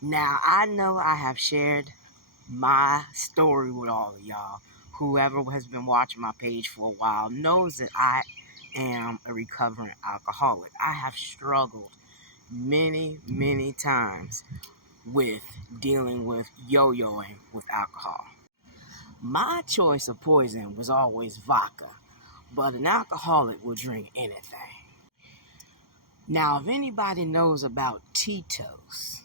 Now, I know I have shared my story with all of y'all. Whoever has been watching my page for a while knows that I am a recovering alcoholic. I have struggled many, many times with dealing with yo-yoing with alcohol. My choice of poison was always vodka, but an alcoholic will drink anything. Now, if anybody knows about Tito's,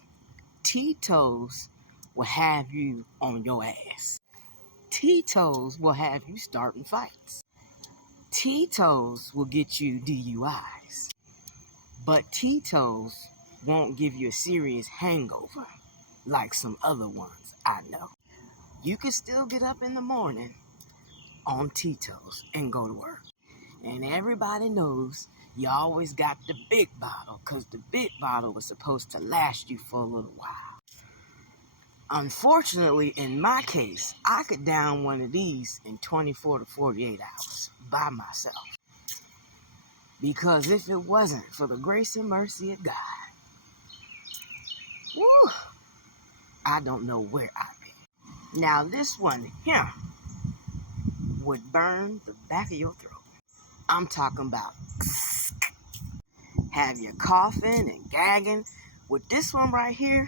Tito's will have you on your ass. Tito's will have you starting fights. Tito's will get you DUIs. But Tito's won't give you a serious hangover like some other ones I know. You can still get up in the morning on Tito's and go to work. And everybody knows you always got the big bottle because the big bottle was supposed to last you for a little while. Unfortunately, in my case, I could down one of these in 24 to 48 hours by myself. Because if it wasn't for the grace and mercy of God, woo, I don't know where I'd be. Now, this one here would burn the back of your throat. I'm talking about have you coughing and gagging. With this one right here,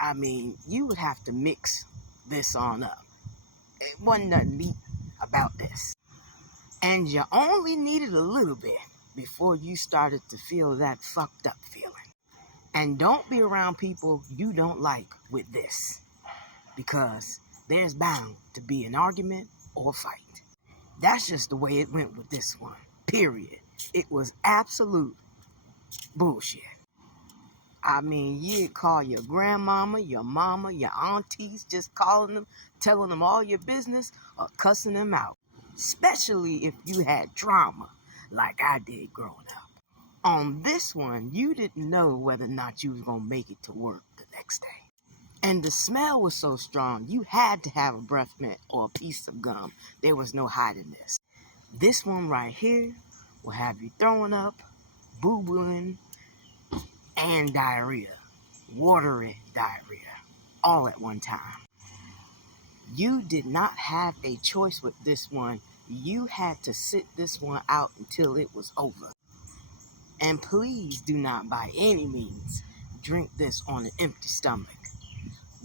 I mean, you would have to mix this on up. It wasn't nothing neat about this. And you only needed a little bit before you started to feel that fucked up feeling. And don't be around people you don't like with this, because there's bound to be an argument or a fight. That's just the way it went with this one, period. It was absolute bullshit. I mean, you'd call your grandmama, your mama, your aunties, just calling them, telling them all your business, or cussing them out. Especially if you had trauma, like I did growing up. On this one, you didn't know whether or not you was going to make it to work the next day. And the smell was so strong, you had to have a breath mint or a piece of gum. There was no hiding this. This one right here will have you throwing up, boo-booing, and diarrhea. Watery diarrhea. All at one time. You did not have a choice with this one. You had to sit this one out until it was over. And please do not by any means drink this on an empty stomach.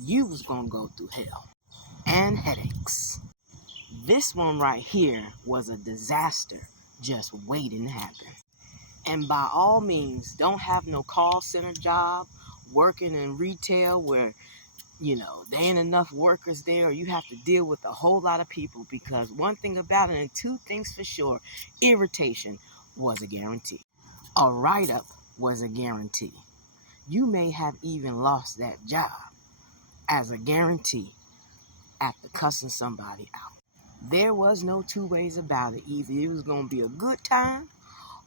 You was going to go through hell. And headaches. This one right here was a disaster just waiting to happen. And by all means, don't have no call center job, working in retail where, there ain't enough workers there, or you have to deal with a whole lot of people, because one thing about it, and two things for sure, irritation was a guarantee. A write-up was a guarantee. You may have even lost that job as a guarantee after cussing somebody out. There was no two ways about it. Either it was going to be a good time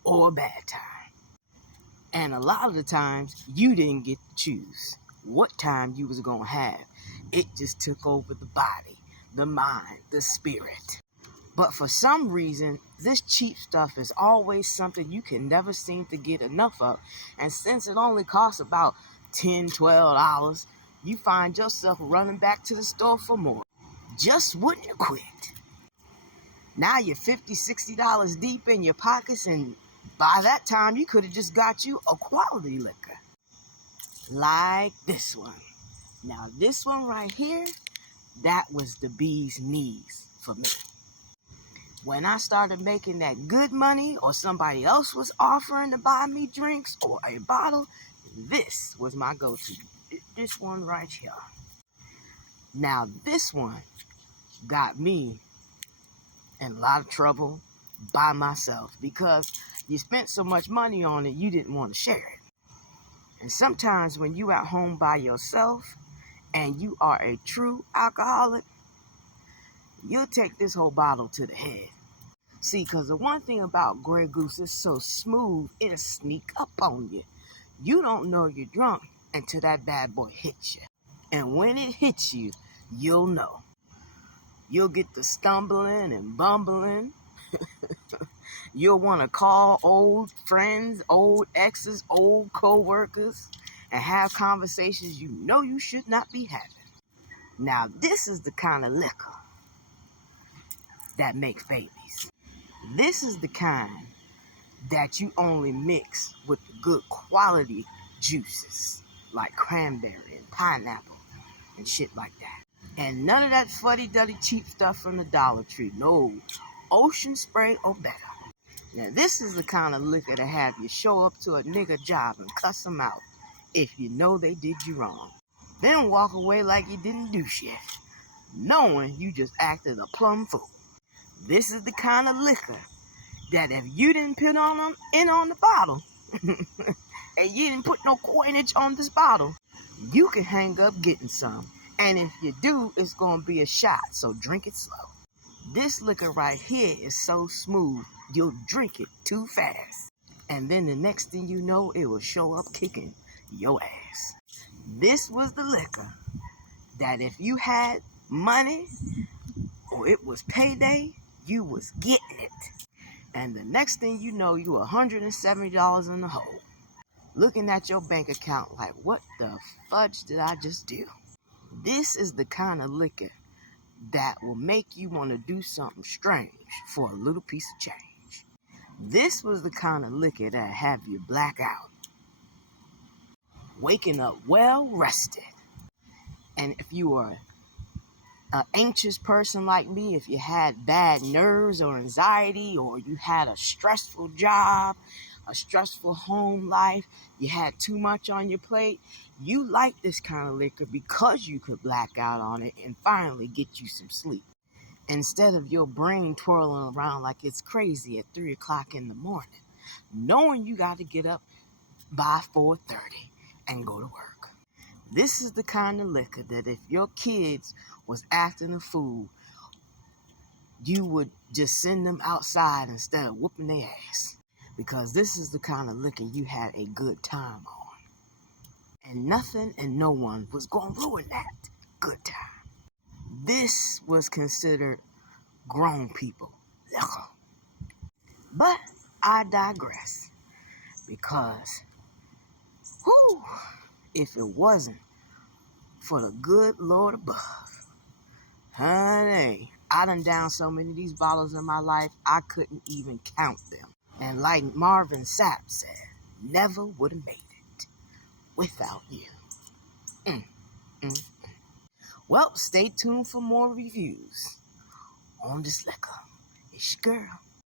or a bad time. And a lot of the times, you didn't get to choose what time you was going to have. It just took over the body, the mind, the spirit. But for some reason, this cheap stuff is always something you can never seem to get enough of. And since it only costs about $10, $12, you find yourself running back to the store for more. Just wouldn't you quit? Now you're $50, $60 deep in your pockets, and by that time, you could have just got you a quality liquor. Like this one. Now, this one right here, that was the bee's knees for me. When I started making that good money, or somebody else was offering to buy me drinks or a bottle, this was my go-to. This one right here. Now, this one got me in a lot of trouble by myself, because you spent so much money on it, you didn't want to share it. And sometimes when you at home by yourself and you are a true alcoholic, you'll take this whole bottle to the head. See, because the one thing about Grey Goose is so smooth, it'll sneak up on you. You don't know you're drunk until that bad boy hits you. And when it hits you, you'll know. You'll get to stumbling and bumbling. You'll want to call old friends, old exes, old co-workers, and have conversations you know you should not be having. Now, this is the kind of liquor that makes babies. This is the kind that you only mix with the good quality juices like cranberry and pineapple and shit like that. And none of that fuddy-duddy cheap stuff from the Dollar Tree. No, Ocean Spray or better. Now, this is the kind of liquor to have you show up to a nigga job and cuss them out if you know they did you wrong. Then walk away like you didn't do shit, knowing you just acted a plumb fool. This is the kind of liquor that if you didn't put on the bottle, and you didn't put no coinage on this bottle, you can hang up getting some. And if you do, it's going to be a shot, so drink it slow. This liquor right here is so smooth, you'll drink it too fast. And then the next thing you know, it will show up kicking your ass. This was the liquor that if you had money or it was payday, you was getting it. And the next thing you know, you $170 in the hole. Looking at your bank account like, what the fudge did I just do? This is the kind of liquor that will make you want to do something strange for a little piece of change. This was the kind of liquor that have you black out, waking up well rested. And if you are an anxious person like me, if you had bad nerves or anxiety, or you had a stressful job, a stressful home life, you had too much on your plate, you like this kind of liquor because you could black out on it and finally get you some sleep. Instead of your brain twirling around like it's crazy at 3 o'clock in the morning, knowing you got to get up by 4:30 and go to work. This is the kind of liquor that if your kids was acting a fool, you would just send them outside instead of whooping their ass. Because this is the kind of liquor you had a good time on. And nothing and no one was going to ruin that good time. This was considered grown people liquor. But I digress. Because, if it wasn't for the good Lord above, honey, I done down so many of these bottles in my life, I couldn't even count them. And like Marvin Sapp said, never would have made it without you. Well, stay tuned for more reviews on this liquor. It's your girl,